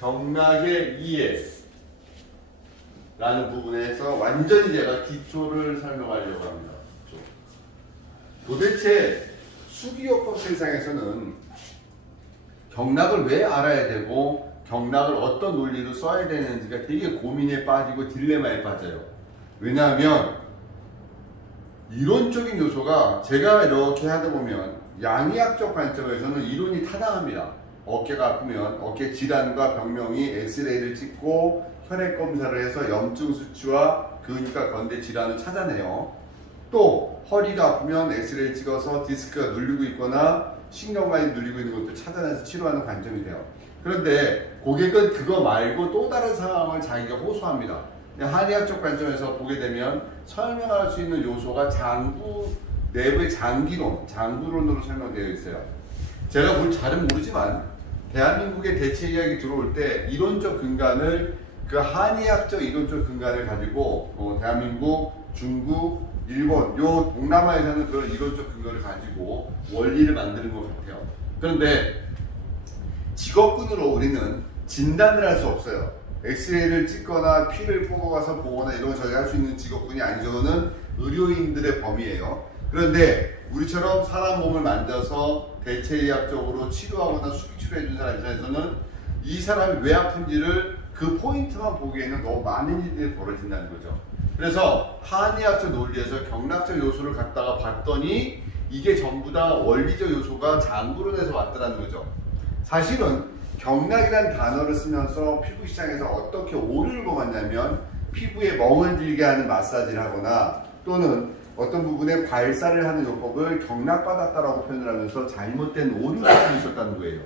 경락의 이해 라는 부분에서 완전히 제가 기초를 설명하려고 합니다. 도대체 수기요법 세상에서는 경락을 왜 알아야 되고 경락을 어떤 논리로 써야 되는지가 되게 고민에 빠지고 딜레마에 빠져요. 왜냐하면 이론적인 요소가 제가 이렇게 하다 보면 양의학적 관점에서는 이론이 타당합니다. 어깨가 아프면 어깨 질환과 병명이 엑스레이를 찍고 혈액 검사를 해서 염증 수치와 근육과 건대 질환을 찾아내요. 또 허리가 아프면 엑스레이를 찍어서 디스크가 눌리고 있거나 신경관이 눌리고 있는 것도 찾아내서 치료하는 관점이 돼요. 그런데 고객은 그거 말고 또 다른 상황을 자기가 호소합니다. 한의학적 관점에서 보게 되면 설명할 수 있는 요소가 장부 내부의 장구론으로 설명되어 있어요. 제가 뭘 잘은 모르지만 대한민국의 대체 이야기 들어올 때 이론적 근간을 그 한의학적 이론적 근간을 가지고 대한민국, 중국, 일본 요 동남아에서는 그런 이론적 근거를 가지고 원리를 만드는 것 같아요. 그런데 직업군으로 우리는 진단을 할 수 없어요. 엑스레이를 찍거나 피를 뽑아가서 보거나 이런 거 저희가 할 수 있는 직업군이 아니죠. 그거는 의료인들의 범위예요. 그런데 우리처럼 사람 몸을 만져서 대체의학적으로 치료하거나 수기치료해준 사람 입장에서는 이 사람이 왜 아픈지를 그 포인트만 보기에는 너무 많은 일들이 벌어진다는 거죠. 그래서 한의학적 논리에서 경락적 요소를 갖다가 봤더니 이게 전부 다 원리적 요소가 장구론에서 왔다는 거죠. 사실은 경락이라는 단어를 쓰면서 피부 시장에서 어떻게 오류를 범했냐면 피부에 멍을 들게 하는 마사지를 하거나 또는 어떤 부분에 발사를 하는 요법을 경락받았다라고 표현을 하면서 잘못된 오류가 있었다는 거예요.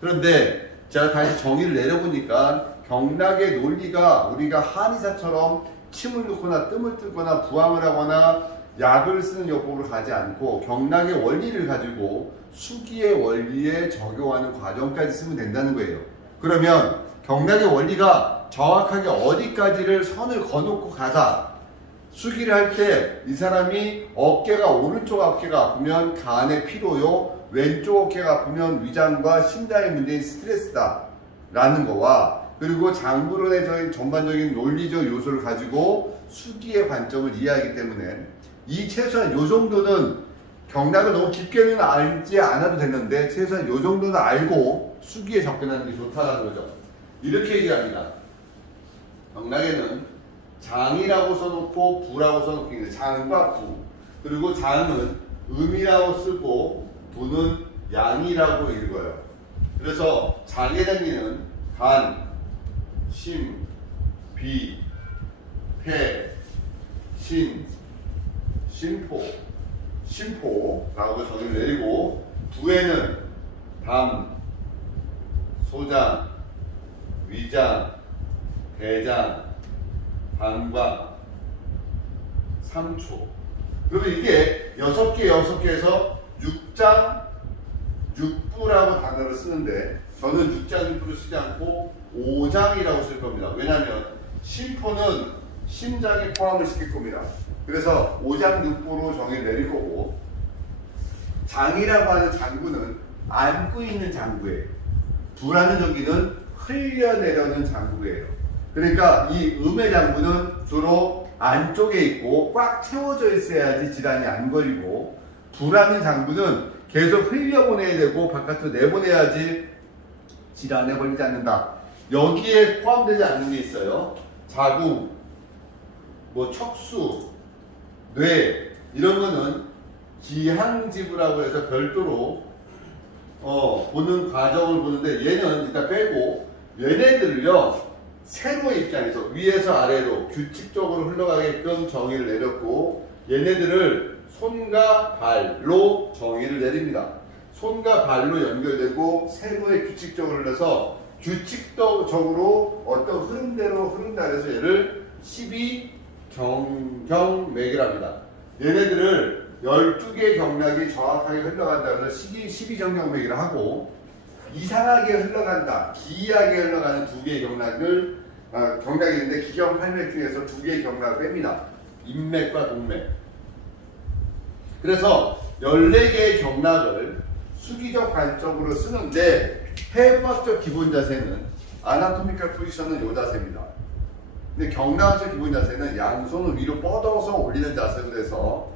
그런데 제가 다시 정의를 내려보니까 경락의 논리가 우리가 한의사처럼 침을 넣거나 뜸을 뜨거나 부항을 하거나 약을 쓰는 요법을 가지 않고 경락의 원리를 가지고 수기의 원리에 적용하는 과정까지 쓰면 된다는 거예요. 그러면 경락의 원리가 정확하게 어디까지를 선을 거놓고 가자. 수기를 할 때 이 사람이 오른쪽 어깨가 아프면 간의 피로요, 왼쪽 어깨가 아프면 위장과 심장의 문제인 스트레스다 라는 거와 그리고 장구론의 전반적인 논리적 요소를 가지고 수기의 관점을 이해하기 때문에 이 최소한 요 정도는 경락을 너무 깊게는 알지 않아도 되는데 최소한 요 정도는 알고 수기에 접근하는 게 좋다는 거죠. 이렇게 얘기합니다. 경락에는 장이라고 써놓고 부라고 써놓고 있는데 장과 부 그리고 장은 음이라고 쓰고 부는 양이라고 읽어요. 그래서 장에 담기는 간, 심, 비, 폐, 신, 심포라고 정의를 내리고 부에는 담, 소장, 위장, 대장, 방광, 삼초. 그러면 이게 6개에서 6장, 6부라고 단어를 쓰는데 저는 6장, 6부를 쓰지 않고 5장이라고 쓸 겁니다. 왜냐하면 심포는 심장에 포함을 시킬 겁니다. 그래서 5장 6부로 정의를 내릴 거고 장이라고 하는 장구는 안고 있는 장구예요. 부라는 전기는 흘려내려는 장구예요. 그러니까 이 음의 장구는 주로 안쪽에 있고 꽉 채워져 있어야지 질환이 안 걸리고 부라는 장구는 계속 흘려보내야 되고 바깥으로 내보내야지 질환에 걸리지 않는다. 여기에 포함되지 않는 게 있어요. 자궁, 척수, 뇌 이런 거는 기항지부라고 해서 별도로 보는 과정을 보는데 얘는 일단 빼고 얘네들을요 세로의 입장에서 위에서 아래로 규칙적으로 흘러가게끔 정의를 내렸고 얘네들을 손과 발로 정의를 내립니다. 손과 발로 연결되고 세로에 규칙적으로 흘러서 규칙적으로 어떤 흐름대로 흐른다 해서 얘를 12경경맥이랍니다. 얘네들을 12개의 경락이 정확하게 흘러간다 해서 12경경맥이라 하고 이상하게 흘러간다, 기이하게 흘러가는 2개의 경락이 있는데 기경팔맥 중에서 2개의 경락을 뺍니다. 인맥과 동맥. 그래서 14개의 경락을 수기적 관점으로 쓰는데 해부학적 기본 자세는 아나토미컬 포지션은 요 자세입니다. 근데 경락적 기본 자세는 양손을 위로 뻗어서 올리는 자세로 돼서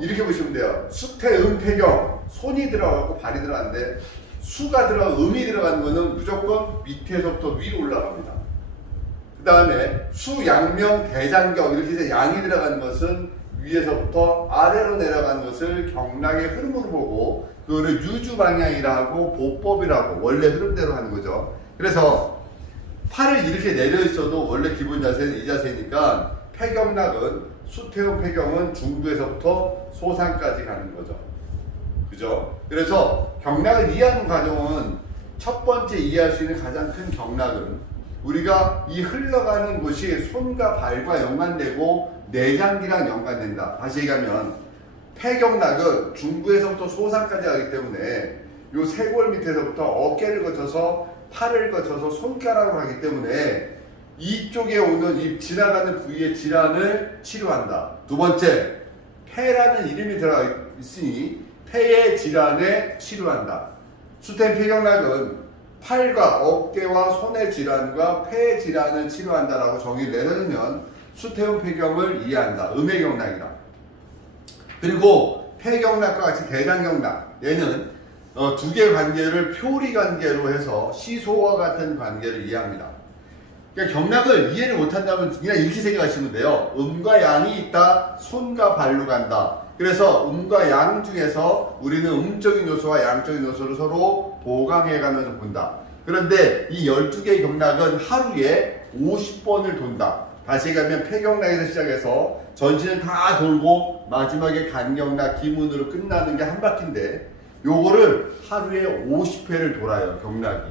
이렇게 보시면 돼요. 수태, 음, 폐경, 손이 들어가고 발이 들어가는데 수가 들어가고 음이 들어가는 거는 무조건 밑에서부터 위로 올라갑니다. 그 다음에 수, 양명, 대장경 이렇게 해서 양이 들어가는 것은 위에서부터 아래로 내려가는 것을 경락의 흐름으로 보고 그거를 유주 방향이라 하고 보법이라고 원래 흐름대로 하는 거죠. 그래서 팔을 이렇게 내려 있어도 원래 기본 자세는 이 자세니까 폐경락은 수태음 폐경은 중부에서부터 소상까지 가는 거죠. 그죠? 그래서 경락을 이해하는 과정은 첫 번째 이해할 수 있는 가장 큰 경락은 우리가 이 흘러가는 곳이 손과 발과 연관되고 내장기랑 연관된다. 다시 얘기하면 폐경락은 중부에서부터 소상까지 가기 때문에 이 쇄골 밑에서부터 어깨를 거쳐서 팔을 거쳐서 손가락으로 가기 때문에 이쪽에 오는 이 지나가는 부위의 질환을 치료한다. 두 번째, 폐라는 이름이 들어가 있으니 폐의 질환에 치료한다. 수태음 폐경락은 팔과 어깨와 손의 질환과 폐의 질환을 치료한다라고 정의를 내려주면 수태음 폐경을 이해한다. 음의 경락이다. 그리고 폐경락과 같이 대장경락, 얘는 두 개의 관계를 표리 관계로 해서 시소와 같은 관계를 이해합니다. 그러니까 경락을 이해를 못한다면 그냥 이렇게 생각하시면 돼요. 음과 양이 있다, 손과 발로 간다. 그래서 음과 양 중에서 우리는 음적인 요소와 양적인 요소를 서로 보강해가면서 본다. 그런데 이 12개의 경락은 하루에 50번을 돈다. 다시 얘기하면 폐경락에서 시작해서 전신을 다 돌고 마지막에 간경락, 기문으로 끝나는 게 한 바퀴인데 요거를 하루에 50회를 돌아요. 경락이.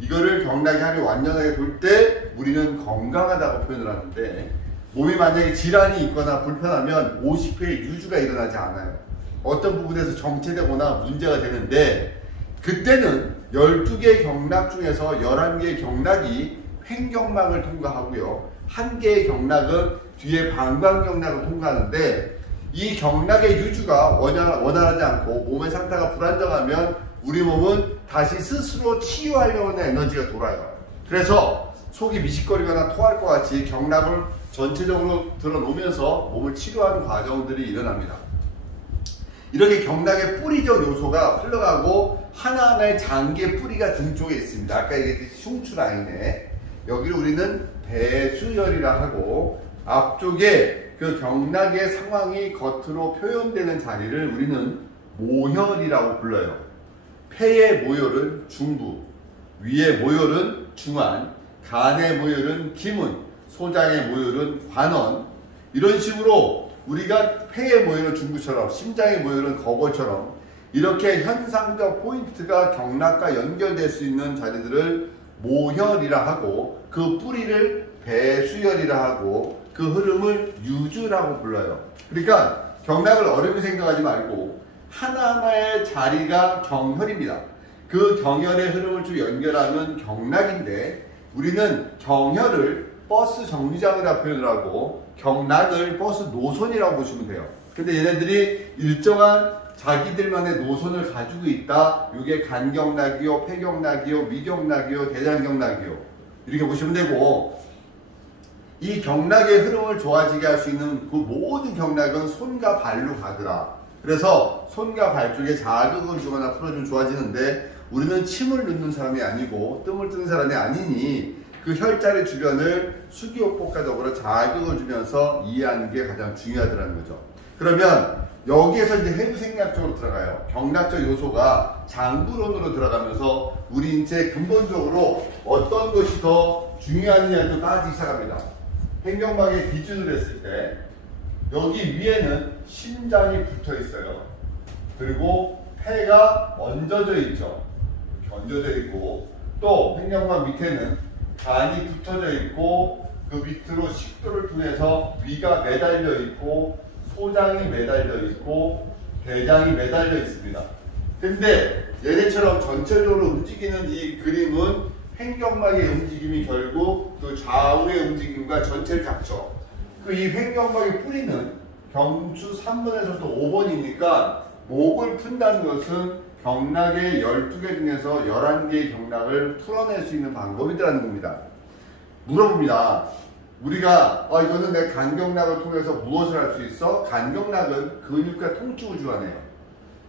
이거를 경락이 하루에 완전하게 돌 때 우리는 건강하다고 표현을 하는데 몸에 만약에 질환이 있거나 불편하면 50회의 유주가 일어나지 않아요. 어떤 부분에서 정체되거나 문제가 되는데 그때는 12개의 경락 중에서 11개의 경락이 횡경막을 통과하고요. 1개의 경락은 뒤에 방광경락을 통과하는데 이 경락의 유주가 원활하지 않고 몸의 상태가 불안정하면 우리 몸은 다시 스스로 치유하려고 하는 에너지가 돌아요. 그래서 속이 미식거리거나 토할 것 같이 경락을 전체적으로 들어놓으면서 몸을 치료하는 과정들이 일어납니다. 이렇게 경락의 뿌리적 요소가 흘러가고 하나하나의 장기의 뿌리가 등 쪽에 있습니다. 아까 얘기했듯이 흉추 라인에 여기를 우리는 배수혈이라 하고 앞쪽에 그 경락의 상황이 겉으로 표현되는 자리를 우리는 모혈이라고 불러요. 폐의 모혈은 중부, 위의 모혈은 중안, 간의 모혈은 기문, 소장의 모혈은 관원. 이런 식으로 우리가 폐의 모혈은 중부처럼 심장의 모혈은 거골처럼 이렇게 현상적 포인트가 경락과 연결될 수 있는 자리들을 모혈이라 하고 그 뿌리를 배수혈이라 하고 그 흐름을 유주라고 불러요. 그러니까 경락을 어렵게 생각하지 말고 하나하나의 자리가 경혈입니다. 그 경혈의 흐름을 쭉 연결하는 경락인데 우리는 경혈을 버스 정류장이라고 표현을 하고 경락을 버스 노선이라고 보시면 돼요. 근데 얘네들이 일정한 자기들만의 노선을 가지고 있다. 이게 간경락이요, 폐경락이요, 위경락이요, 대장경락이요. 이렇게 보시면 되고 이 경락의 흐름을 좋아지게 할 수 있는 그 모든 경락은 손과 발로 가더라. 그래서 손과 발 쪽에 자극을 주거나 풀어주면 좋아지는데 우리는 침을 넣는 사람이 아니고 뜸을 뜨는 사람이 아니니 그 혈자리 주변을 수기호법과 더불어 자극을 주면서 이해하는 게 가장 중요하더라는 거죠. 그러면 여기에서 이제 해부생리학적으로 들어가요. 경락적 요소가 장부론으로 들어가면서 우리 인체 근본적으로 어떤 것이 더 중요하느냐를 따지기 시작합니다. 횡경막에 기준을 했을 때 여기 위에는 심장이 붙어 있어요. 그리고 폐가 얹어져 있죠. 얹어져 있고 또 횡경막 밑에는 간이 붙어져 있고 그 밑으로 식도를 통해서 위가 매달려 있고 소장이 매달려 있고 대장이 매달려 있습니다. 근데 얘네처럼 전체적으로 움직이는 이 그림은 횡경막의 움직임이 결국 그 좌우의 움직임과 전체를 잡죠. 그 이 횡경막의 뿌리는 경추 3번에서부터 5번이니까 목을 푼다는 것은 경락의 12개 중에서 11개의 경락을 풀어낼 수 있는 방법이라는 겁니다. 물어봅니다. 우리가 이거는 내 간경락을 통해서 무엇을 할 수 있어? 간경락은 근육과 통증을 주관해요.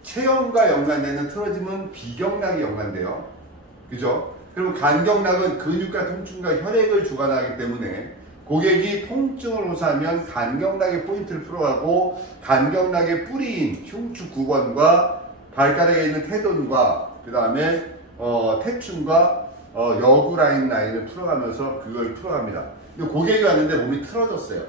체형과 연관되는 틀어짐은 비경락이 연관돼요. 그죠? 그리고 간경락은 근육과 통증과 혈액을 주관하기 때문에 고객이 통증을 호소하면 간경락의 포인트를 풀어가고 간경락의 뿌리인 흉추 9번과 발가락에 있는 태돈과 그 다음에 태충과 여구 라인을 풀어가면서 그걸 풀어갑니다. 고객이 왔는데 몸이 틀어졌어요.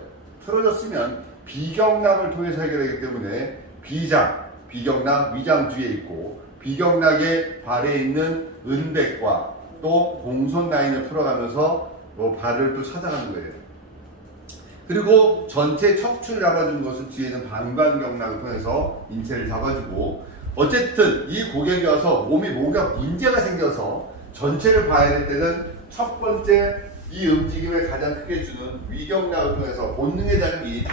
틀어졌으면 비경락을 통해서 해결하기 때문에 비경락 위장 뒤에 있고 비경락의 발에 있는 은백과 또 공손 라인을 풀어가면서 발을 또 찾아가는 거예요. 그리고 전체 척추를 잡아주는 것은 뒤에 있는 방광경락을 통해서 인체를 잡아주고, 어쨌든 이 고객이 와서 몸이 뭔가 문제가 생겨서 전체를 봐야 될 때는 첫 번째 이 움직임을 가장 크게 주는 위경락을 통해서, 본능의 장기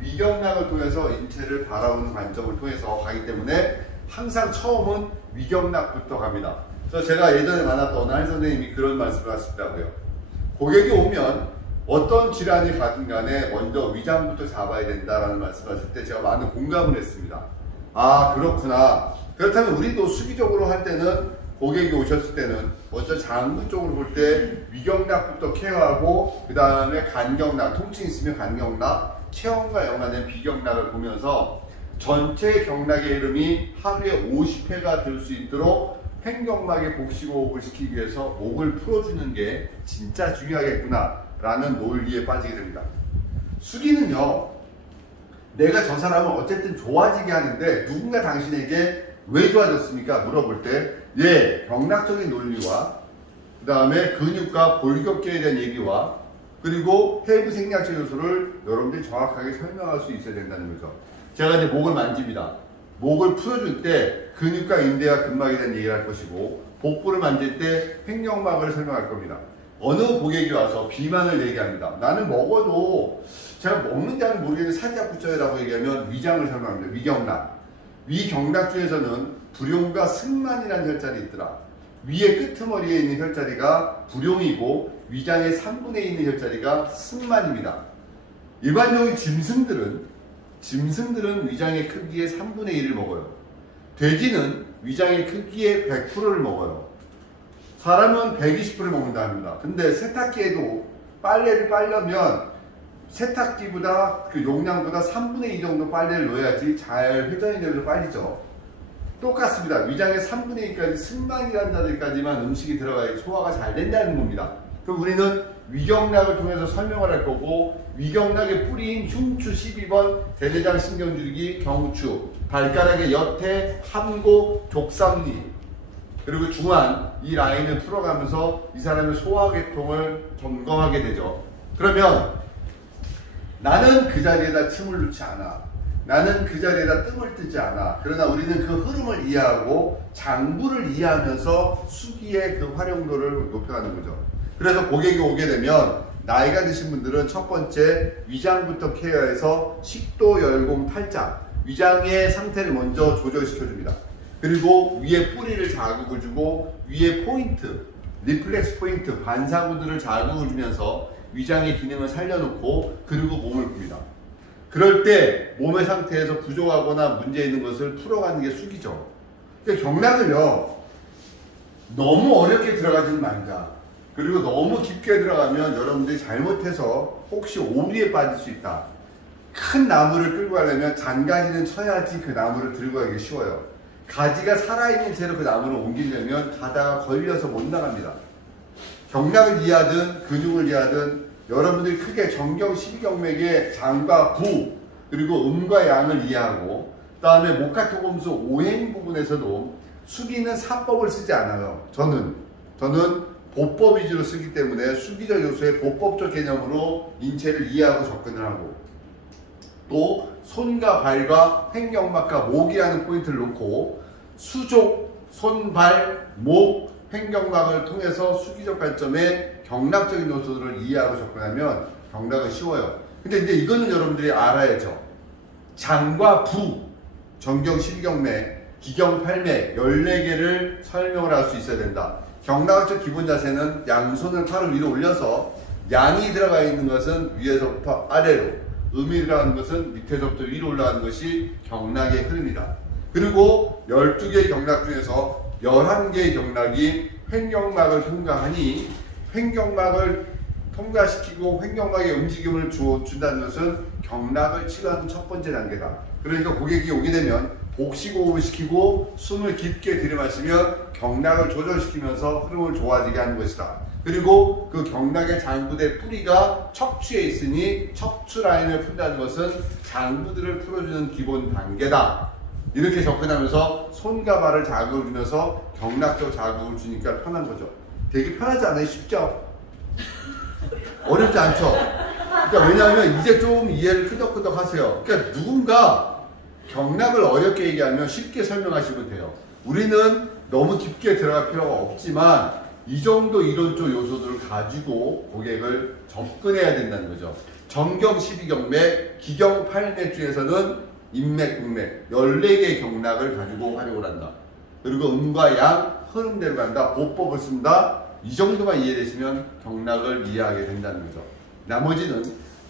위경락을 통해서 인체를 바라보는 관점을 통해서 가기 때문에 항상 처음은 위경락부터 갑니다. 그래서 제가 예전에 만났던 어느 한 선생님이 그런 말씀을 하시더라고요. 고객이 오면 어떤 질환이 가든 간에 먼저 위장부터 잡아야 된다라는 말씀을 하실 때 제가 많은 공감을 했습니다. 아, 그렇구나. 그렇다면 우리도 수기적으로 할 때는 고객이 오셨을 때는 먼저 장부 쪽으로 볼 때 위경락부터 케어하고 그 다음에 간경락, 통증이 있으면 간경락, 체형과 연관된 비경락을 보면서 전체 경락의 이름이 하루에 50회가 될 수 있도록 횡경막의 복식호흡을 시키기 위해서 목을 풀어주는 게 진짜 중요하겠구나 라는 논리에 빠지게 됩니다. 수기는요, 내가 저 사람을 어쨌든 좋아지게 하는데 누군가 당신에게 왜 좋아졌습니까? 물어볼 때 경락적인 논리와 그 다음에 근육과 골격계에 대한 얘기와 그리고 해부 생리학적 요소를 여러분들이 정확하게 설명할 수 있어야 된다는 거죠. 제가 이제 목을 만집니다. 목을 풀어줄 때 근육과 인대와 근막에 대한 얘기를 할 것이고, 복부를 만질 때 횡경막을 설명할 겁니다. 어느 고객이 와서 비만을 얘기합니다. 나는 먹어도 제가 먹는지는 모르겠는데 살이 자꾸 쪄요라고 얘기하면 위장을 설명합니다. 위경락. 위경락 중에서는 불용과 승만이라는 혈자리 있더라. 위의 끄트머리에 있는 혈자리가 불용이고 위장의 3분의 2 있는 혈자리가 승만입니다. 일반적인 짐승들은 위장의 크기의 3분의 1을 먹어요. 돼지는 위장의 크기의 100%를 먹어요. 사람은 120%를 먹는다 합니다. 근데 세탁기에도 빨래를 빨려면 세탁기보다 그 용량보다 3분의 2 정도 빨래를 넣어야지 잘 회전이 되면서 빨리죠. 똑같습니다. 위장의 3분의 2까지 승만이라는 자리까지만 음식이 들어가야 소화가 잘 된다는 겁니다. 그럼 우리는 위경락을 통해서 설명을 할 거고, 위경락의 뿌리인 흉추 12번, 대대장 신경줄기, 경추, 발가락의 여태, 함고, 족삼리, 그리고 중안, 이 라인을 풀어가면서 이 사람의 소화계통을 점검하게 되죠. 그러면 나는 그 자리에다 침을 넣지 않아. 나는 그 자리에다 뜸을 뜨지 않아. 그러나 우리는 그 흐름을 이해하고 장부를 이해하면서 수기의 그 활용도를 높여가는 거죠. 그래서 고객이 오게 되면 나이가 드신 분들은 첫 번째 위장부터 케어해서 식도, 열공, 탈장, 위장의 상태를 먼저 조절시켜 줍니다. 그리고 위에 뿌리를 자극을 주고 위에 포인트, 리플렉스 포인트, 반사구들을 자극을 주면서 위장의 기능을 살려놓고 그리고 몸을 풉니다. 그럴 때 몸의 상태에서 부족하거나 문제 있는 것을 풀어가는 게 수기죠. 그러니까 경락을요, 너무 어렵게 들어가지는 말자. 그리고 너무 깊게 들어가면 여러분들이 잘못해서 혹시 오리에 빠질 수 있다. 큰 나무를 끌고 가려면 잔가지는 쳐야지 그 나무를 들고 가기 쉬워요. 가지가 살아있는 채로 그 나무를 옮기려면 가다가 걸려서 못 나갑니다. 경락을 이해하든 근육을 이해하든 여러분들이 크게 정경 12경맥의 장과 부, 그리고 음과 양을 이해하고, 그 다음에 목화토금수 오행 부분에서도 수기는 사법을 쓰지 않아요. 저는 보법 위주로 쓰기 때문에 수기적 요소의 보법적 개념으로 인체를 이해하고 접근을 하고, 또 손과 발과 횡경막과 목이라는 포인트를 놓고 수족, 손, 발, 목, 횡경막을 통해서 수기적 관점의 경락적인 요소들을 이해하고 접근하면 경락은 쉬워요. 근데 이제 이거는 여러분들이 알아야죠. 장과 부, 정경 12경맥, 기경 8맥 14개를 설명을 할 수 있어야 된다. 경락학적 기본 자세는 양손을 팔을 위로 올려서 양이 들어가 있는 것은 위에서부터 아래로, 음이 들어가는 것은 밑에서부터 위로 올라가는 것이 경락의 흐름이다. 그리고 12개의 경락 중에서 11개의 경락이 횡경막을 통과하니 횡경막을 통과시키고 횡경막의 움직임을 준다는 것은 경락을 치료하는 첫 번째 단계다. 그러니까 고객이 오게 되면 복식호흡을 시키고 숨을 깊게 들이마시면 경락을 조절시키면서 흐름을 좋아지게 하는 것이다. 그리고 그 경락의 장부대 뿌리가 척추에 있으니 척추 라인을 푼다는 것은 장부들을 풀어주는 기본 단계다. 이렇게 접근하면서 손과 발을 자극을 주면서 경락적 자극을 주니까 편한 거죠. 되게 편하지 않아요? 쉽죠? 어렵지 않죠? 그러니까 왜냐하면 이제 좀 이해를 끄덕끄덕 하세요. 그러니까 누군가 경락을 어렵게 얘기하면 쉽게 설명하시면 돼요. 우리는 너무 깊게 들어갈 필요가 없지만 이 정도 이론적 요소들을 가지고 고객을 접근해야 된다는 거죠. 정경 12경맥, 기경 8맥 중에서는 인맥, 음맥 14개의 경락을 가지고 활용을 한다. 그리고 음과 양, 흐름대로 간다. 보법을 쓴다. 이 정도만 이해되시면 경락을 이해하게 된다는 거죠. 나머지는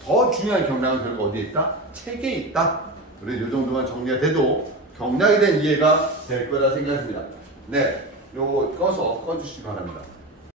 더 중요한 경락은 결국 어디에 있다? 책에 있다. 그래서 이 정도만 정리가 돼도 경락에 대한 이해가 될 거라 생각합니다. 네, 요거 꺼주시기 바랍니다.